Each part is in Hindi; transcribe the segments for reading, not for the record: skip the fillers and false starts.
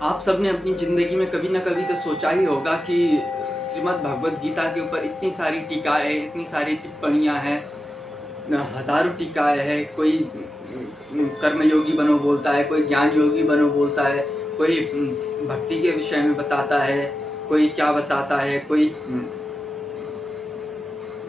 आप सबने अपनी ज़िंदगी में कभी ना कभी तो सोचा ही होगा कि श्रीमद् भगवद गीता के ऊपर इतनी सारी टीकाएँ, इतनी सारी टिप्पणियाँ हैं, हज़ारों टीकाएँ हैं। कोई कर्मयोगी बनो बोलता है, कोई ज्ञान योगी बनो बोलता है, कोई भक्ति के विषय में बताता है, कोई क्या बताता है, कोई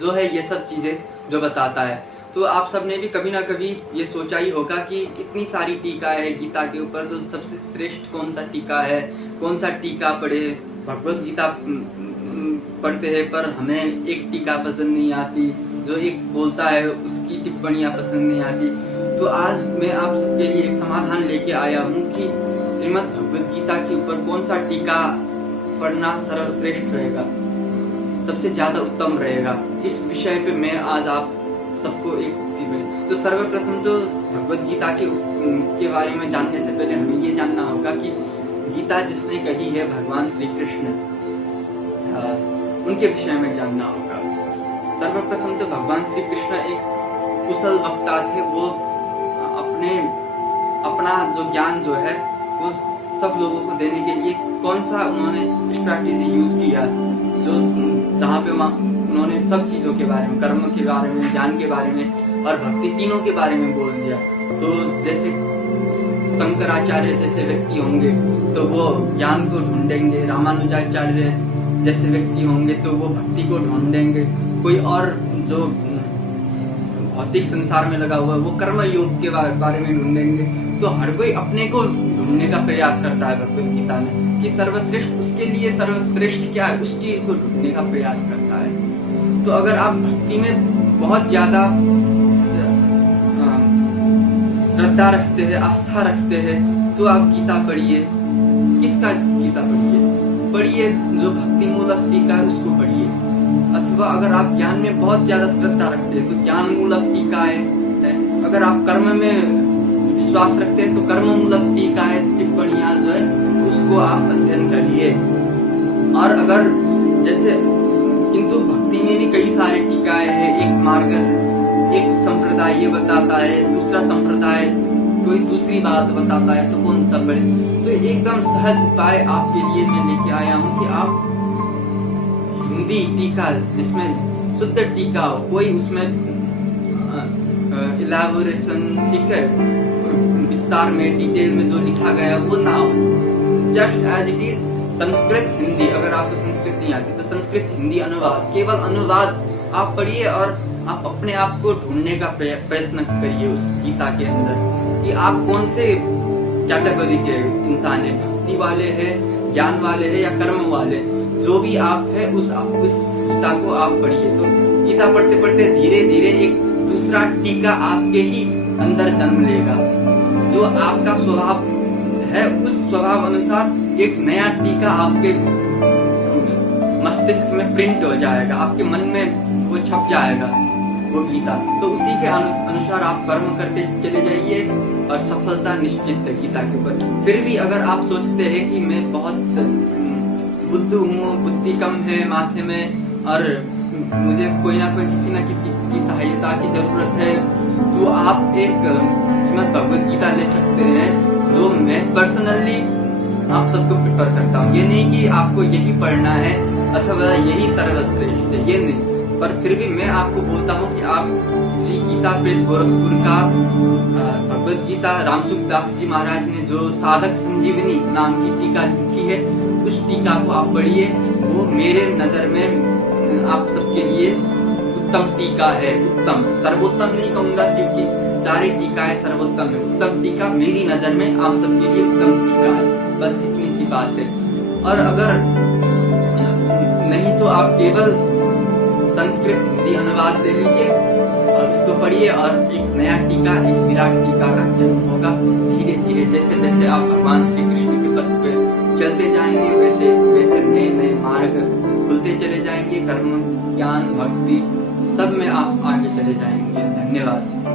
जो है ये सब चीज़ें जो बताता है। तो आप सबने भी कभी ना कभी ये सोचा ही होगा कि इतनी सारी टीका है गीता के ऊपर, तो सबसे श्रेष्ठ कौन सा टीका है, कौन सा टीका पढ़े। भगवद गीता पढ़ते हैं पर हमें एक टीका पसंद नहीं आती, जो एक बोलता है उसकी टिप्पणियाँ पसंद नहीं आती। तो आज मैं आप सबके लिए एक समाधान लेके आया हूँ कि श्रीमद् भगवद गीता के ऊपर कौन सा टीका पढ़ना सर्वश्रेष्ठ रहेगा, सबसे ज्यादा उत्तम रहेगा। इस विषय पे मैं आज आप सबको एक तो सर्वप्रथम तो भगवद गीता के बारे में जानने से पहले हमें ये जानना होगा कि गीता जिसने कही है भगवान श्री कृष्ण, उनके विषय में जानना होगा। सर्वप्रथम तो भगवान श्री कृष्ण एक कुशल वक्ता थे। वो अपना जो ज्ञान जो है वो सब लोगों को देने के लिए कौन सा उन्होंने स्ट्रैटेजी यूज किया, जो जहाँ पे उन्होंने सब चीजों के बारे में, कर्म के बारे में, ज्ञान के बारे में और भक्ति तीनों के बारे में बोल दिया। तो जैसे शंकराचार्य जैसे व्यक्ति होंगे तो वो ज्ञान को ढूंढेंगे, रामानुजाचार्य जैसे व्यक्ति होंगे तो वो भक्ति को ढूंढेंगे, कोई और जो भौतिक संसार में लगा हुआ है वो कर्म योग के बारे में ढूंढेंगे। तो हर कोई अपने को ढूंढने का प्रयास करता है भगवद गीता में कि सर्वश्रेष्ठ उसके लिए सर्वश्रेष्ठ क्या है, उस चीज को ढूंढने का प्रयास करता है। तो अगर आप भक्ति में बहुत ज्यादा श्रद्धा रखते हैं, आस्था रखते हैं, तो आप गीता पढ़िए। किसका गीता पढ़िए जो भक्ति मूलक टीका है उसको पढ़िए। अथवा अगर आप ज्ञान में बहुत ज्यादा श्रद्धा रखते हैं तो ज्ञान मूलक टीका है। अगर आप कर्म में विश्वास रखते हैं तो कर्म मूलक टीका है, टिप्पणियां जो है उसको आप अध्ययन करिए। और अगर जैसे किंतु भक्ति में भी कई सारे टीकाएं हैं। एक मार्ग, एक संप्रदाय ये बताता है, दूसरा संप्रदाय कोई दूसरी बात बताता है, तो कौन सा पढ़े। तो एकदम सहज उपाय आपके लिए मैं लेके आया हूँ कि आप हिंदी टीका जिसमें शुद्ध टीका हो, कोई उसमें इलैबोरेशन, ठीक है, विस्तार में डिटेल में जो लिखा गया वो ना हो, just as it is. Sanskrit Hindi, अगर आपको संस्कृत नहीं आती तो संस्कृत हिंदी अनुवाद, केवल अनुवाद आप पढ़िए और आप अपने आप को ढूंढने का प्रयत्न करिए उस गीता के अंदर कि आप कौन से कैटेगरी के इंसान है, भक्ति वाले हैं, ज्ञान वाले हैं या कर्म वाले। जो भी आप है उस गीता को आप पढ़िए। तो गीता पढ़ते पढ़ते धीरे धीरे एक दूसरा टीका आपके ही अंदर जन्म लेगा। जो आपका स्वभाव है उस स्वभाव अनुसार एक नया टीका आपके मस्तिष्क में प्रिंट हो जाएगा, आपके मन में वो छप जाएगा वो गीता। तो उसी के अनुसार आप कर्म करते चले जाइए और सफलता निश्चित है गीता के ऊपर। फिर भी अगर आप सोचते हैं कि मैं बहुत बुद्धू हूँ, बुद्धि कम है माथे में और मुझे कोई ना कोई किसी न किसी की सहायता की जरूरत है, तो आप एक श्रीमद् भगवद गीता ले सकते हैं, जो मैं पर्सनली आप सबको प्रेफर करता हूँ। ये नहीं कि आपको यही पढ़ना है अथवा यही सर्वश्रेष्ठ है, ये नहीं, पर फिर भी मैं आपको बोलता हूँ कि आप श्री गीता प्रेस गोरखपुर का भगवद गीता रामसुखदास जी महाराज ने जो साधक संजीवनी नाम की टीका लिखी है, उस टीका को आप पढ़िए। वो मेरे नजर में आप सबके लिए उत्तम टीका है। उत्तम, सर्वोत्तम नहीं कहूंगा क्योंकि सारी टीकाएं सर्वोत्तम है। उत्तम टीका मेरी नजर में आप सबके लिए उत्तम टीका है। बस इतनी सी बात है। और अगर नहीं तो आप केवल संस्कृत हिंदी अनुवाद ले लीजिए और उसको पढ़िए और एक नया टीका, एक विराट टीका का जन्म होगा। धीरे धीरे जैसे जैसे आप भगवान श्री कृष्ण के पथ पे चलते जाएंगे वैसे वैसे नए नए मार्ग खुलते चले जाएंगे। कर्म, ज्ञान, भक्ति सब में आप आगे चले जाएंगे। धन्यवाद।